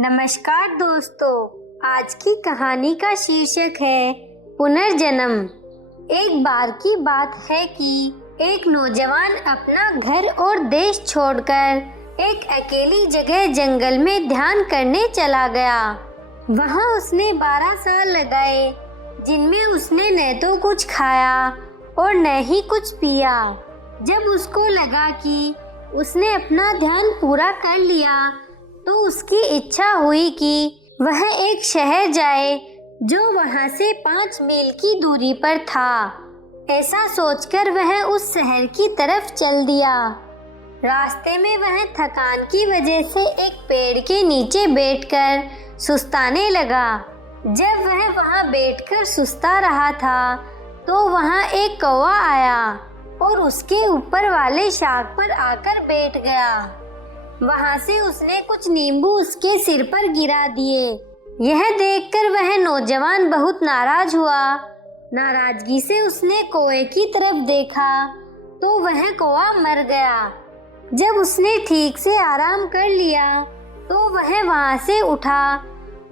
नमस्कार दोस्तों, आज की कहानी का शीर्षक है पुनर्जन्म। एक बार की बात है कि एक नौजवान अपना घर और देश छोड़कर एक अकेली जगह जंगल में ध्यान करने चला गया। वहाँ उसने 12 साल लगाए, जिनमें उसने न तो कुछ खाया और न ही कुछ पिया। जब उसको लगा कि उसने अपना ध्यान पूरा कर लिया तो उसकी इच्छा हुई कि वह एक शहर जाए जो वहां से 5 मील की दूरी पर था। ऐसा सोचकर वह उस शहर की तरफ चल दिया। रास्ते में वह थकान की वजह से एक पेड़ के नीचे बैठकर सुस्ताने लगा। जब वह वहां बैठकर सुस्ता रहा था तो वहां एक कौवा आया और उसके ऊपर वाले शाख पर आकर बैठ गया। वहां से उसने कुछ नींबू उसके सिर पर गिरा दिए। यह देखकर वह नौजवान बहुत नाराज हुआ। नाराजगी से उसने कौवे की तरफ देखा तो वह कौवा मर गया। जब उसने ठीक से आराम कर लिया तो वह वहां से उठा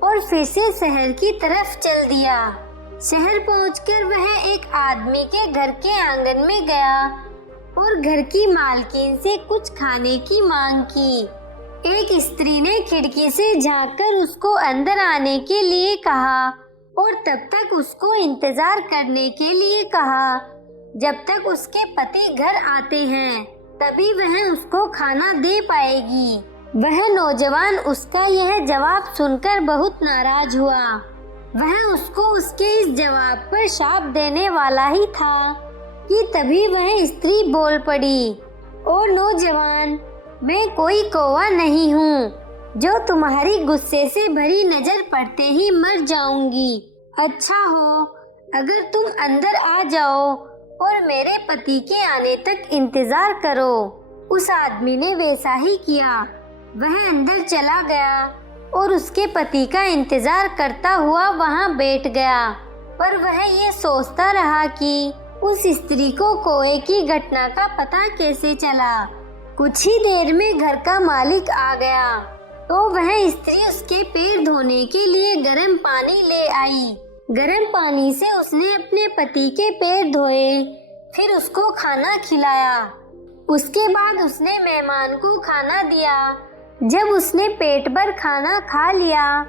और फिर से शहर की तरफ चल दिया। शहर पहुंचकर वह एक आदमी के घर के आंगन में गया और घर की मालकिन से कुछ खाने की मांग की। एक स्त्री ने खिड़की से झांककर उसको अंदर आने के लिए कहा और तब तक उसको इंतजार करने के लिए कहा जब तक उसके पति घर आते हैं, तभी वह उसको खाना दे पाएगी। वह नौजवान उसका यह जवाब सुनकर बहुत नाराज हुआ। वह उसको उसके इस जवाब पर शाप देने वाला ही था कि तभी वह स्त्री बोल पड़ी, ओ नौजवान, मैं कोई कौवा नहीं हूँ जो तुम्हारी गुस्से से भरी नजर पड़ते ही मर जाऊंगी। अच्छा हो अगर तुम अंदर आ जाओ और मेरे पति के आने तक इंतजार करो। उस आदमी ने वैसा ही किया। वह अंदर चला गया और उसके पति का इंतजार करता हुआ वहां बैठ गया। पर वह ये सोचता रहा कि उस स्त्री को कौवे की घटना का पता कैसे चला। कुछ ही देर में घर का मालिक आ गया तो वह स्त्री उसके पैर धोने के लिए गर्म पानी ले आई। गर्म पानी से उसने अपने पति के पैर धोए, फिर उसको खाना खिलाया। उसके बाद उसने मेहमान को खाना दिया। जब उसने पेट भर खाना खा लिया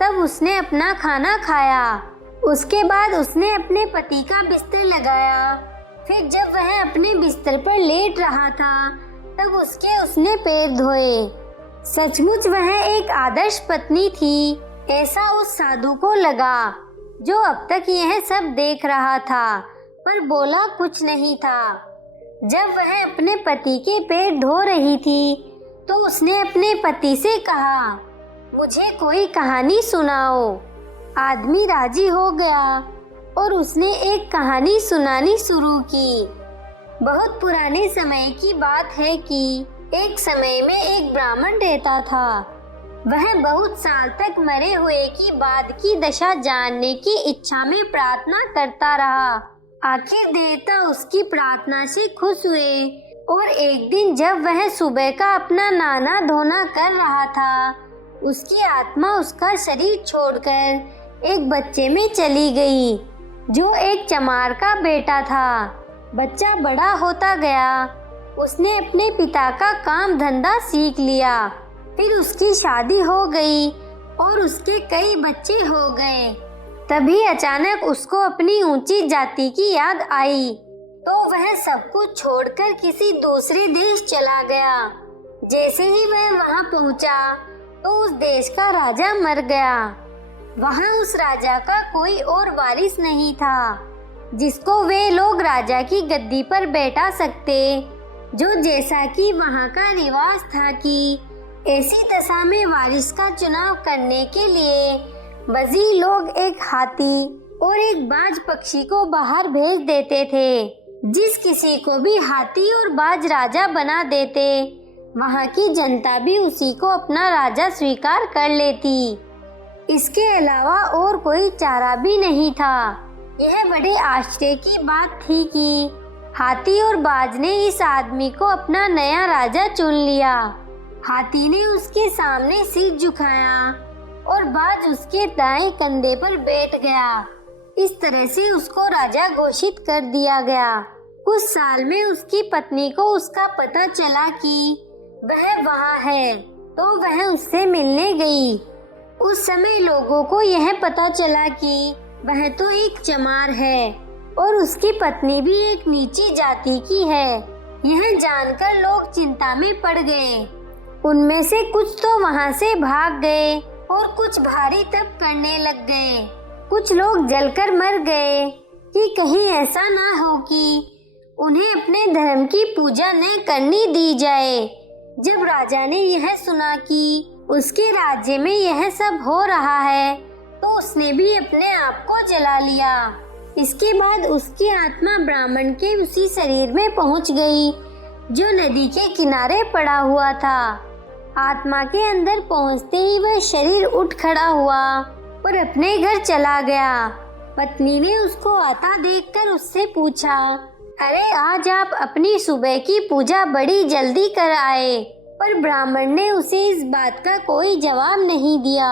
तब उसने अपना खाना खाया। उसके बाद उसने अपने पति का बिस्तर लगाया। फिर जब वह अपने बिस्तर पर लेट रहा था तब उसने पैर धोए। सचमुच वह एक आदर्श पत्नी थी, ऐसा उस साधु को लगा जो अब तक यह सब देख रहा था पर बोला कुछ नहीं था। जब वह अपने पति के पैर धो रही थी तो उसने अपने पति से कहा, मुझे कोई कहानी सुनाओ। आदमी राजी हो गया और उसने एक कहानी सुनानी शुरू की। बहुत पुराने समय की बात है कि एक समय में एक ब्राह्मण रहता था। वह बहुत साल तक मरे हुए की बाद की दशा जानने की इच्छा में प्रार्थना करता रहा। आखिर देवता उसकी प्रार्थना से खुश हुए और एक दिन जब वह सुबह का अपना नहाना धोना कर रहा था, उसकी आत्मा उसका शरीर छोड़कर एक बच्चे में चली गई जो एक चमार का बेटा था। बच्चा बड़ा होता गया। उसने अपने पिता का काम धंधा सीख लिया। फिर उसकी शादी हो गई और उसके कई बच्चे हो गए। तभी अचानक उसको अपनी ऊंची जाति की याद आई तो वह सब कुछ छोड़कर किसी दूसरे देश चला गया। जैसे ही वह वहां पहुंचा तो उस देश का राजा मर गया। वहां उस राजा का कोई और वारिस नहीं था जिसको वे लोग राजा की गद्दी पर बैठा सकते। जो जैसा कि वहां का रिवाज था कि ऐसी दशा में वारिस का चुनाव करने के लिए वजीर लोग एक हाथी और एक बाज पक्षी को बाहर भेज देते थे। जिस किसी को भी हाथी और बाज राजा बना देते, वहां की जनता भी उसी को अपना राजा स्वीकार कर लेती। इसके अलावा और कोई चारा भी नहीं था। यह बड़े आश्चर्य की बात थी कि हाथी और बाज ने इस आदमी को अपना नया राजा चुन लिया। हाथी ने उसके सामने सिर झुकाया और बाज उसके दाएं कंधे पर बैठ गया। इस तरह से उसको राजा घोषित कर दिया गया। कुछ साल में उसकी पत्नी को उसका पता चला कि वह वहाँ है, तो वह उससे मिलने गई। उस समय लोगों को यह पता चला कि वह तो एक चमार है और उसकी पत्नी भी एक नीची जाति की है। यह जानकर लोग चिंता में पड़ गए। उनमें से कुछ तो वहाँ से भाग गए और कुछ भारी तप करने लग गए। कुछ लोग जलकर मर गए कि कहीं ऐसा ना हो कि उन्हें अपने धर्म की पूजा न करनी दी जाए। जब राजा ने यह सुना कि उसके राज्य में यह सब हो रहा है, तो उसने भी अपने आप को जला लिया। इसके बाद उसकी आत्मा ब्राह्मण के उसी शरीर में पहुंच गई जो नदी के किनारे पड़ा हुआ था। आत्मा के अंदर पहुंचते ही वह शरीर उठ खड़ा हुआ और अपने घर चला गया। पत्नी ने उसको आता देखकर उससे पूछा, अरे आज आप अपनी सुबह की पूजा बड़ी जल्दी कर आए। पर ब्राह्मण ने उसे इस बात का कोई जवाब नहीं दिया।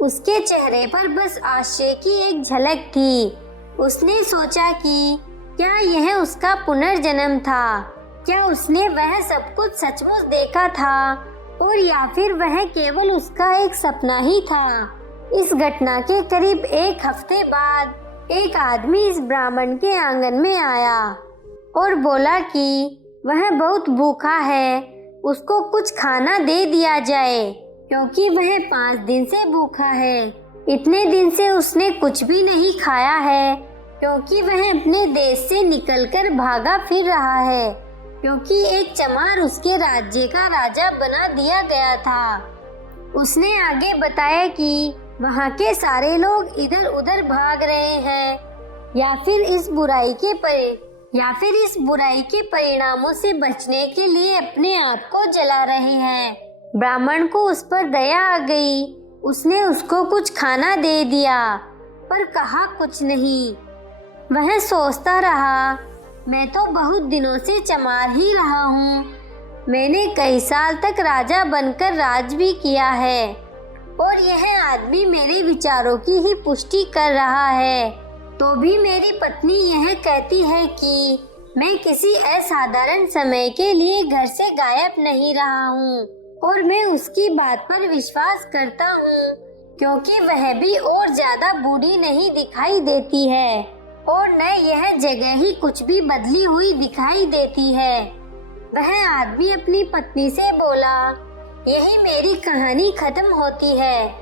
उसके चेहरे पर बस आश्चर्य की एक झलक थी। उसने सोचा कि क्या यह उसका पुनर्जन्म था? क्या उसने वह सब कुछ सचमुच देखा था और या फिर वह केवल उसका एक सपना ही था? इस घटना के करीब एक हफ्ते बाद एक आदमी इस ब्राह्मण के आंगन में आया और बोला कि वह बहुत भूखा है, उसको कुछ खाना दे दिया जाए क्योंकि वह 5 दिन से भूखा है। इतने दिन से उसने कुछ भी नहीं खाया है क्योंकि वह अपने देश से निकलकर भागा फिर रहा है, क्योंकि एक चमार उसके राज्य का राजा बना दिया गया था। उसने आगे बताया कि वहाँ के सारे लोग इधर उधर भाग रहे हैं या फिर इस बुराई के परिणामों से बचने के लिए अपने आप को जला रहे हैं। ब्राह्मण को उस पर दया आ गई। उसने उसको कुछ खाना दे दिया पर कहा कुछ नहीं। वह सोचता रहा, मैं तो बहुत दिनों से चमार ही रहा हूँ। मैंने कई साल तक राजा बनकर राज भी किया है और यह आदमी मेरे विचारों की ही पुष्टि कर रहा है। तो भी मेरी पत्नी यह कहती है कि मैं किसी असाधारण समय के लिए घर से गायब नहीं रहा हूँ और मैं उसकी बात पर विश्वास करता हूँ क्योंकि वह भी और ज्यादा बूढ़ी नहीं दिखाई देती है और न यह जगह ही कुछ भी बदली हुई दिखाई देती है। वह आदमी अपनी पत्नी से बोला, यही मेरी कहानी खत्म होती है,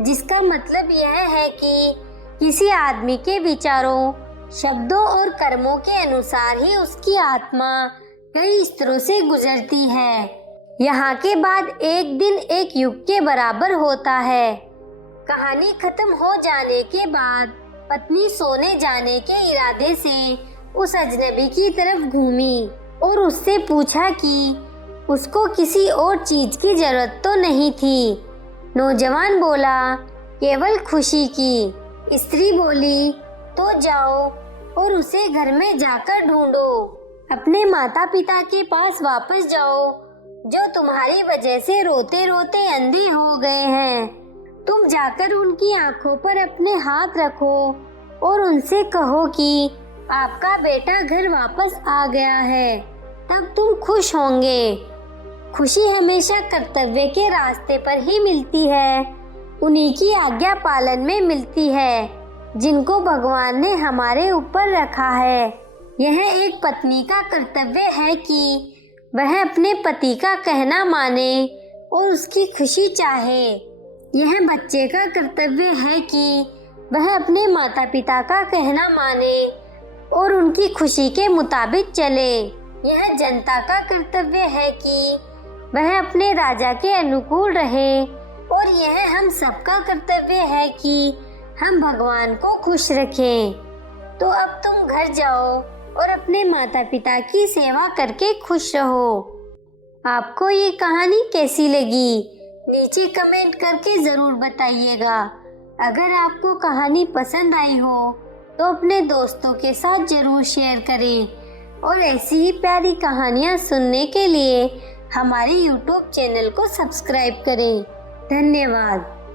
जिसका मतलब यह है कि किसी आदमी के विचारों, शब्दों और कर्मों के अनुसार ही उसकी आत्मा कई स्तरों से गुजरती है। यहाँ के बाद एक दिन एक युग के बराबर होता है। कहानी खत्म हो जाने के बाद पत्नी सोने जाने के इरादे से उस अजनबी की तरफ घूमी और उससे पूछा कि उसको किसी और चीज की जरूरत तो नहीं थी। नौजवान बोला, केवल खुशी की। स्त्री बोली, तो जाओ और उसे घर में जाकर ढूंढो। अपने माता पिता के पास वापस जाओ जो तुम्हारी वजह से रोते रोते अंधे हो गए हैं। तुम जाकर उनकी आंखों पर अपने हाथ रखो और उनसे कहो कि आपका बेटा घर वापस आ गया है, तब तुम खुश होंगे। खुशी हमेशा कर्तव्य के रास्ते पर ही मिलती है, उन्हीं की आज्ञा पालन में मिलती है जिनको भगवान ने हमारे ऊपर रखा है। यह एक पत्नी का कर्तव्य है कि वह अपने पति का कहना माने और उसकी खुशी चाहे। यह बच्चे का कर्तव्य है कि वह अपने माता पिता का कहना माने और उनकी खुशी के मुताबिक चले। यह जनता का कर्तव्य है कि वह अपने राजा के अनुकूल रहे और यह हम सबका कर्तव्य है कि हम भगवान को खुश रखें। तो अब तुम घर जाओ और अपने माता पिता की सेवा करके खुश रहो। आपको ये कहानी कैसी लगी नीचे कमेंट करके ज़रूर बताइएगा। अगर आपको कहानी पसंद आई हो तो अपने दोस्तों के साथ ज़रूर शेयर करें और ऐसी ही प्यारी कहानियाँ सुनने के लिए हमारे YouTube चैनल को सब्सक्राइब करें। धन्यवाद।